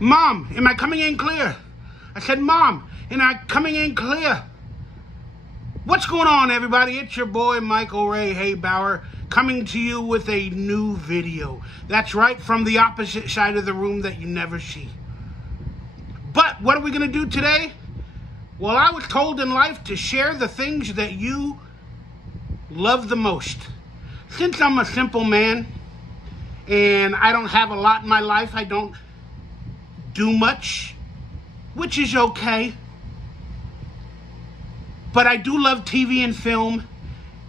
Mom, am I coming in clear? I said, Mom, am I coming in clear? What's going on, everybody? It's your boy, Michael Ray Haybauer, coming to you with a new video. That's right, from the opposite side of the room that you never see. But what are we going to do today? Well, I was told in life to share the things that you love the most. Since I'm a simple man and I don't have a lot in my life, I don't do much, which is okay. But I do love TV and film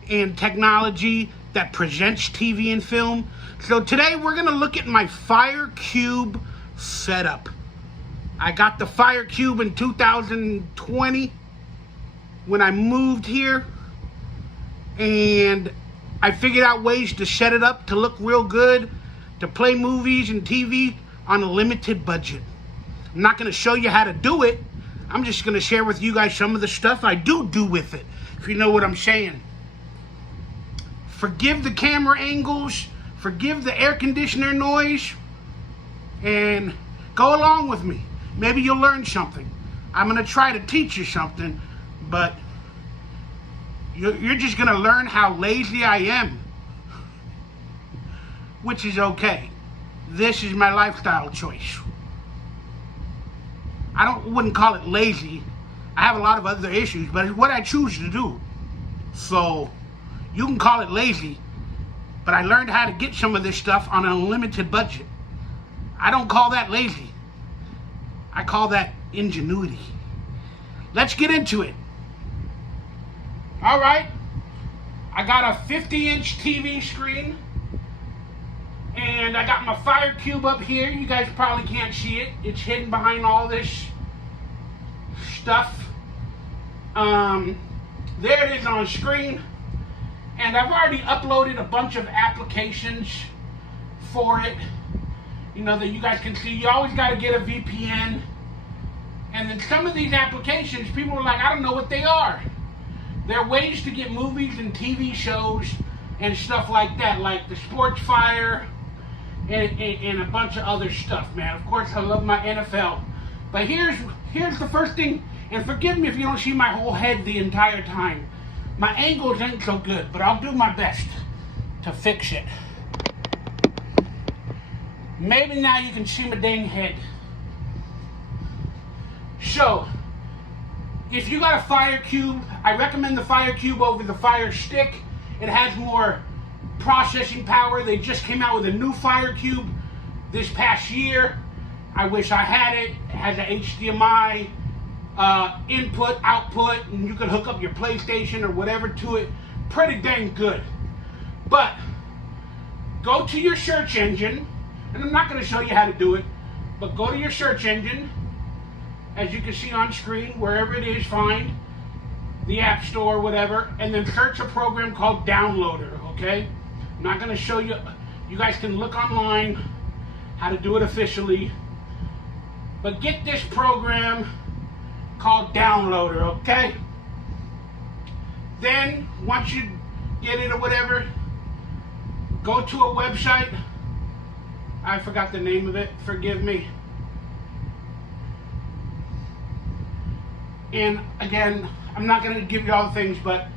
and technology that presents TV and film. So today we're going to look at my Fire Cube setup. I got the Fire Cube in 2020 when I moved here, and I figured out ways to set it up to look real good, to play movies and TV on a limited budget. I'm not going to show you how to do it. I'm just going to share with you guys some of the stuff I do with it, if you know what I'm saying. Forgive the camera angles, forgive the air conditioner noise, and go along with me. Maybe you'll learn something. I'm going to try to teach you something, but you're just going to learn how lazy I am, which is okay. This is my lifestyle choice. Wouldn't call it lazy. I have a lot of other issues, but it's what I choose to do. So you can call it lazy, but I learned how to get some of this stuff on an unlimited budget. I don't call that lazy. I call that ingenuity. Let's get into it. All right. I got a 50-inch TV screen, and I got my Fire Cube up here. You guys probably can't see it. It's hidden behind all this stuff. There it is on screen. And I've already uploaded a bunch of applications for it, you know, that you guys can see. You always got to get a VPN. And then some of these applications, people are like, I don't know what they are. They're ways to get movies and TV shows and stuff like that, like the Sports Fire and a bunch of other stuff, man. Of course, I love my NFL. But here's the first thing, and forgive me if you don't see my whole head the entire time. My angles ain't so good, but I'll do my best to fix it. Maybe now you can see my dang head. So, if you got a Fire Cube, I recommend the Fire Cube over the Fire Stick. It has more processing power. They just came out with a new Fire Cube this past year. I wish I had it. It has an HDMI input, output, and you can hook up your PlayStation or whatever to it. Pretty dang good. But go to your search engine, and I'm not going to show you how to do it, but go to your search engine, as you can see on screen, wherever it is, find the App Store, whatever, and then search a program called Downloader, okay? I'm not going to show you. You guys can look online how to do it officially. But get this program called Downloader, okay? Then, once you get it or whatever, go to a website. I forgot the name of it. Forgive me. And again, I'm not going to give you all the things, but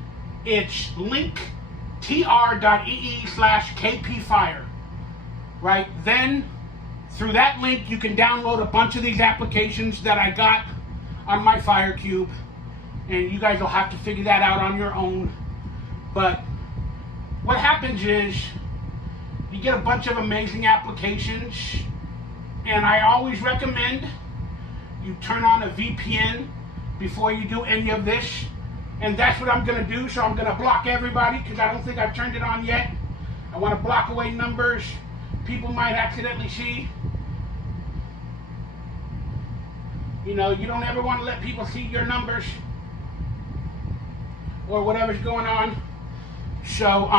it's linktr.ee/kpfire. Right? Then, through that link, you can download a bunch of these applications that I got on my Fire Cube. And you guys will have to figure that out on your own. But what happens is, you get a bunch of amazing applications. And I always recommend you turn on a VPN before you do any of this. And that's what I'm going to do. So I'm going to block everybody because I don't think I've turned it on yet. I want to block away numbers people might accidentally see. You know, you don't ever want to let people see your numbers or whatever's going on. So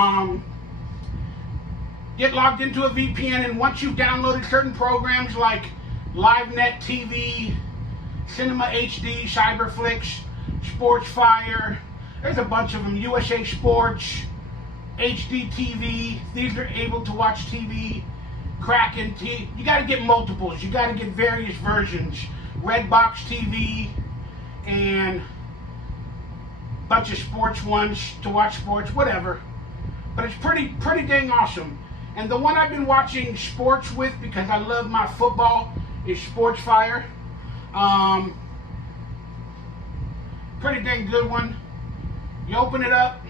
get logged into a VPN, and once you've downloaded certain programs like LiveNet TV, Cinema HD, Cyberflix, Sports Fire, there's a bunch of them, USA Sports, HD TV, these are able to watch TV, Kraken TV. You got to get multiples. You got to get various versions. Redbox TV and a bunch of sports ones to watch sports, whatever. But it's pretty dang awesome. And the one I've been watching sports with, because I love my football, is Sports Fire. Pretty dang good one. You open it up,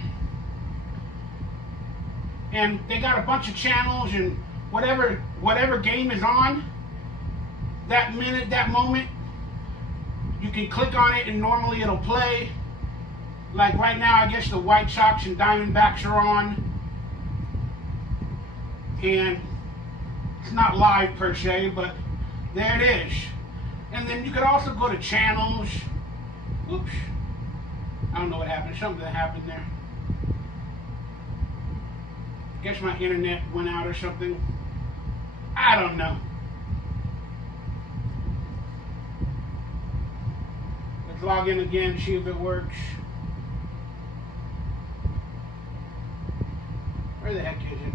and they got a bunch of channels, and whatever game is on that minute, that moment, you can click on it and normally it'll play. Like right now, I guess the White Sox and Diamondbacks are on, and it's not live per se, but there it is. And then you could also go to channels. Oops, I don't know what happened. Something happened there. Guess my internet went out or something. I don't know. Let's log in again, see if it works. Where the heck is it?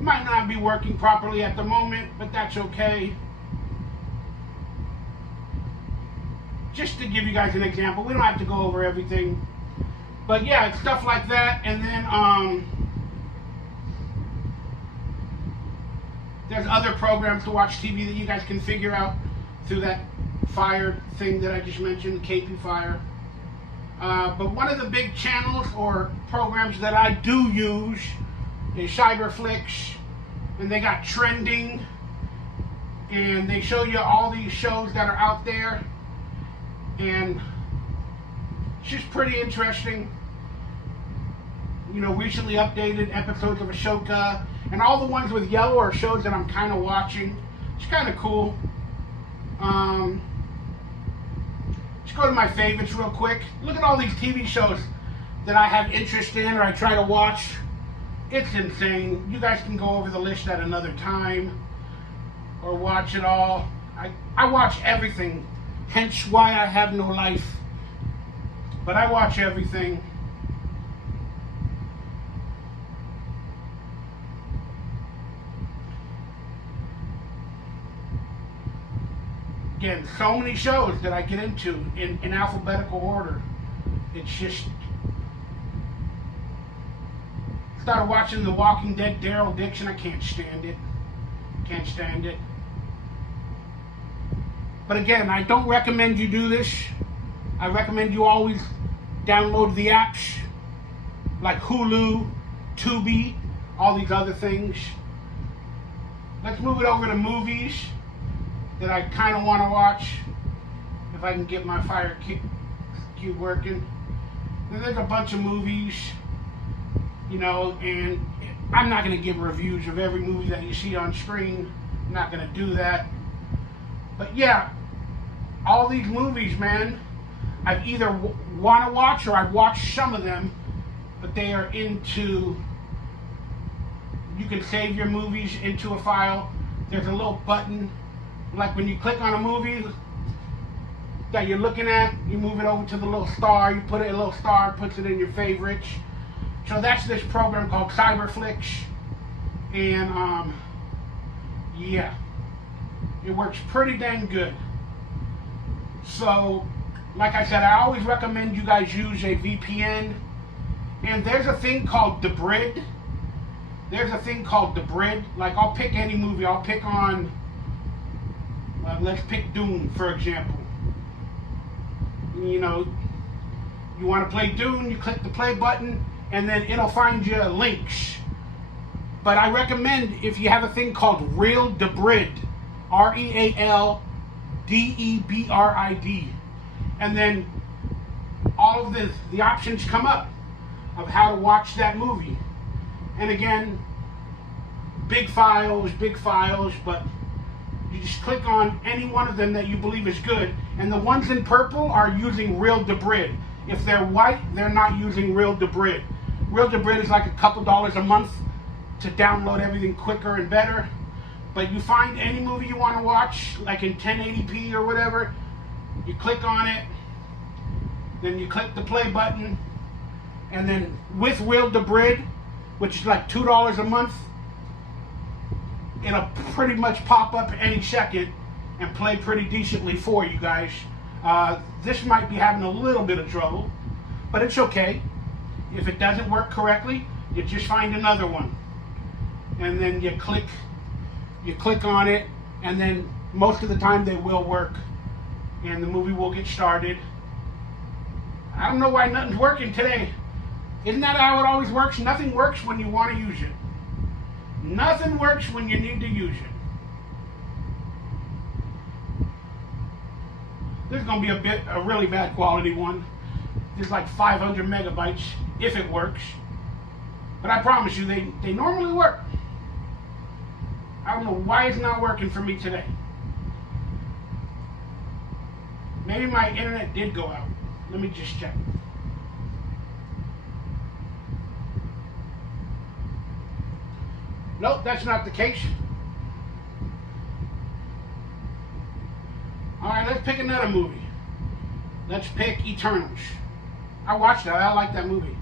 Might not be working properly at the moment, but that's okay. Just to give you guys an example, we don't have to go over everything. But yeah, it's stuff like that. And then there's other programs to watch TV that you guys can figure out through that Fire thing that I just mentioned, KP Fire. But one of the big channels or programs that I do use is Cyberflix, and they got trending, and they show you all these shows that are out there, and it's just pretty interesting. You know, recently updated episodes of Ashoka, and all the ones with yellow are shows that I'm kind of watching. It's kind of cool. Let's go to my favorites real quick. Look at all these TV shows that I have interest in or I try to watch. It's insane. You guys can go over the list at another time or watch it all. I watch everything, hence why I have no life. But I watch everything. Again, so many shows that I get into in alphabetical order. It's just... Started watching The Walking Dead, Daryl Dixon. I can't stand it. Can't stand it. But again, I don't recommend you do this. I recommend you always download the apps like Hulu, Tubi, all these other things. Let's move it over to movies that I kind of want to watch. If I can get my Fire Cube working. And there's a bunch of movies. You know, and I'm not going to give reviews of every movie that you see on screen. I'm not going to do that. But yeah, all these movies, man, I've either want to watch or I've watched some of them, but they are into, you can save your movies into a file. There's a little button, like when you click on a movie that you're looking at, you move it over to the little star, you put it a little star, puts it in your favorites. So that's this program called Cyberflix, and yeah, it works pretty dang good. So, like I said, I always recommend you guys use a VPN, and there's a thing called Debrid. There's a thing called Debrid. Like, I'll pick any movie. I'll pick on, let's pick Dune, for example. You know, you want to play Dune, you click the play button, and then it'll find you links. But I recommend if you have a thing called Real Debrid, RealDebrid, and then all of the options come up of how to watch that movie. And again, big files, but you just click on any one of them that you believe is good, and the ones in purple are using Real Debrid. If they're white, they're not using Real Debrid. Real Debrid is like a couple dollars a month to download everything quicker and better. But you find any movie you want to watch, like in 1080p or whatever, you click on it, then you click the play button, and then with Will DeBrid, which is like $2 a month, it'll pretty much pop up any second and play pretty decently for you guys. This might be having a little bit of trouble, but it's okay. If it doesn't work correctly, you just find another one. And then you click on it, and then most of the time they will work, and the movie will get started. I don't know why nothing's working today. Isn't that how it always works? Nothing works when you want to use it. Nothing works when you need to use it. This is going to be a really bad quality one. There's like 500 megabytes if it works. But I promise you, they normally work. I don't know why it's not working for me today. Maybe my internet did go out. Let me just check. Nope, that's not the case. Alright, let's pick another movie. Let's pick Eternals. I watched that. I like that movie.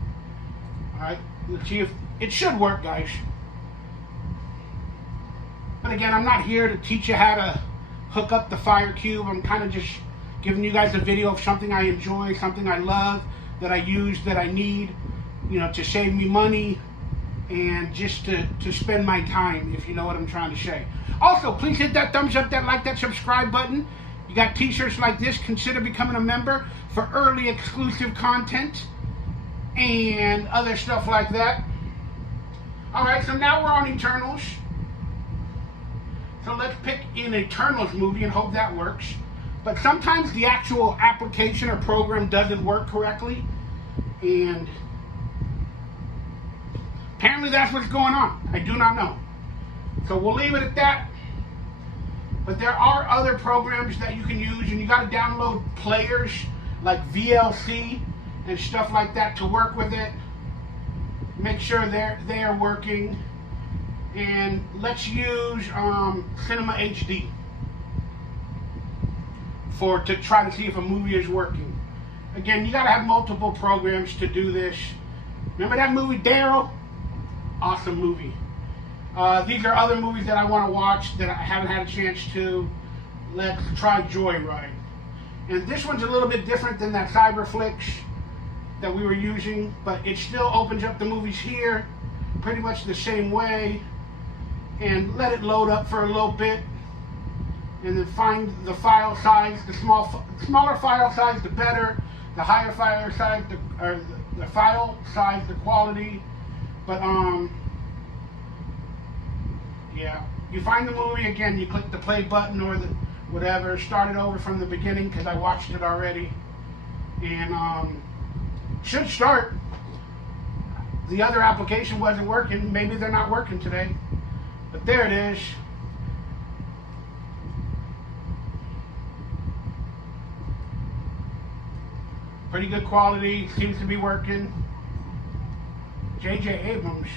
Alright, let's see if it should work, guys. But again, I'm not here to teach you how to hook up the Fire Cube. I'm kind of just giving you guys a video of something I enjoy, something I love, that I use, that I need, to save me money, and just to spend my time, if you know what I'm trying to say. Also, please hit that thumbs up, that like, that subscribe button. You got t-shirts like this. Consider becoming a member for early exclusive content and other stuff like that. Alright, so now we're on Eternals. So let's pick an Eternals movie and hope that works. But sometimes the actual application or program doesn't work correctly, and apparently that's what's going on. I do not know. So we'll leave it at that. But there are other programs that you can use, and you got to download players like VLC and stuff like that to work with it. Make sure they are working. And let's use Cinema HD to try to see if a movie is working. Again, you gotta have multiple programs to do this. Remember that movie Daryl? Awesome movie. These are other movies that I want to watch that I haven't had a chance to. Let's try Joyride. And this one's a little bit different than that Cyberflix that we were using, but it still opens up the movies here pretty much the same way. And let it load up for a little bit, and then find the file size. The smaller file size, the better. The higher file size, the file size, the quality. But yeah, you find the movie again. You click the play button or the whatever. Start it over from the beginning because I watched it already, and should start. The other application wasn't working. Maybe they're not working today. But there it is. Pretty good quality. Seems to be working. J.J. Abrams.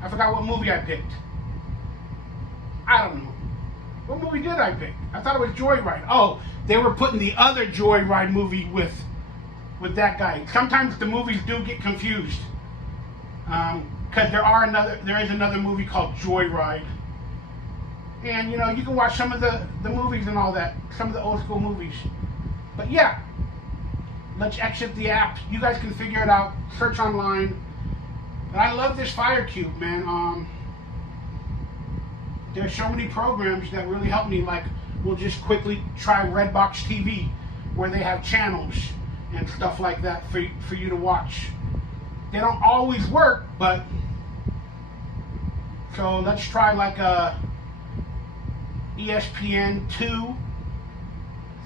I forgot what movie I picked. I don't know. What movie did I pick? I thought it was Joyride. Oh, they were putting the other Joyride movie with that guy. Sometimes the movies do get confused. Because there is another movie called Joyride, and you can watch some of the movies and all that, some of the old school movies. But yeah, let's exit the app. You guys can figure it out. Search online. But I love this Fire Cube, man. There's so many programs that really help me. Like, we'll just quickly try Redbox TV, where they have channels and stuff like that for you to watch. They don't always work, but so let's try like a ESPN2.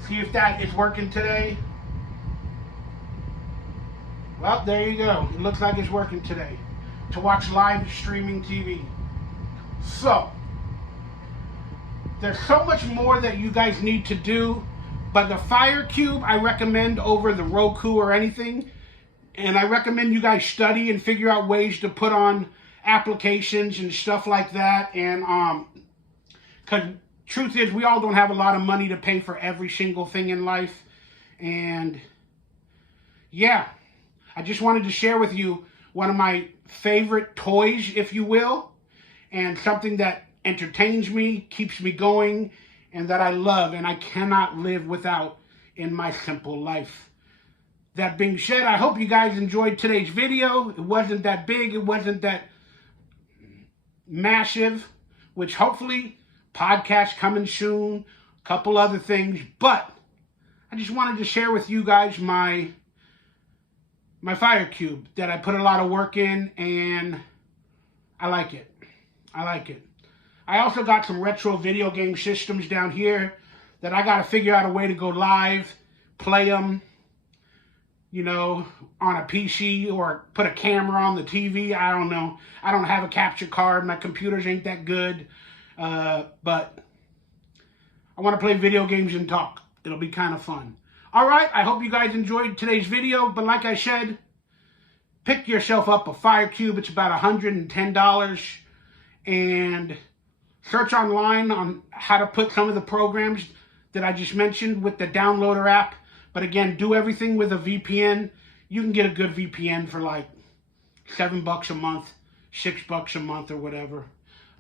See if that is working today. Well, there you go. It looks like it's working today to watch live streaming TV. So there's so much more that you guys need to do, but the Fire Cube I recommend over the Roku or anything. And I recommend you guys study and figure out ways to put on applications and stuff like that. And because truth is, we all don't have a lot of money to pay for every single thing in life. And yeah, I just wanted to share with you one of my favorite toys, if you will, and something that entertains me, keeps me going, and that I love and I cannot live without in my simple life. That being said, I hope you guys enjoyed today's video. It wasn't that big, it wasn't that massive, which hopefully podcast coming soon, a couple other things, but I just wanted to share with you guys my fire cube that I put a lot of work in, and I like it. I like it. I also got some retro video game systems down here that I got to figure out a way to go live, play them, you know, on a PC or put a camera on the TV. I don't know. I don't have a capture card. My computers ain't that good. But I want to play video games and talk. It'll be kind of fun. All right, I hope you guys enjoyed today's video. But like I said, pick yourself up a fire cube. It's about $110. And search online on how to put some of the programs that I just mentioned with the downloader app. But again, do everything with a VPN. You can get a good VPN for like $7 a month, $6 a month or whatever.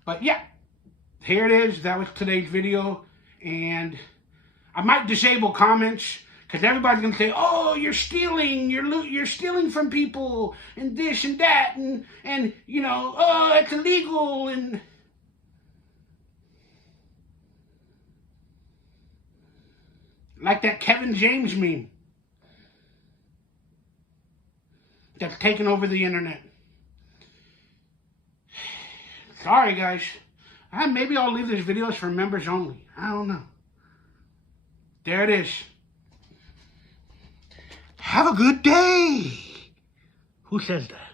But yeah, here it is. That was today's video. And I might disable comments because everybody's going to say, oh, you're stealing. You're stealing from people and this and that. And you know, oh, it's illegal. And like that Kevin James meme that's taken over the internet. Sorry, guys. Maybe I'll leave these videos for members only. I don't know. There it is. Have a good day. Who says that?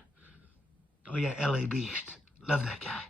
Oh, yeah, LA Beast. Love that guy.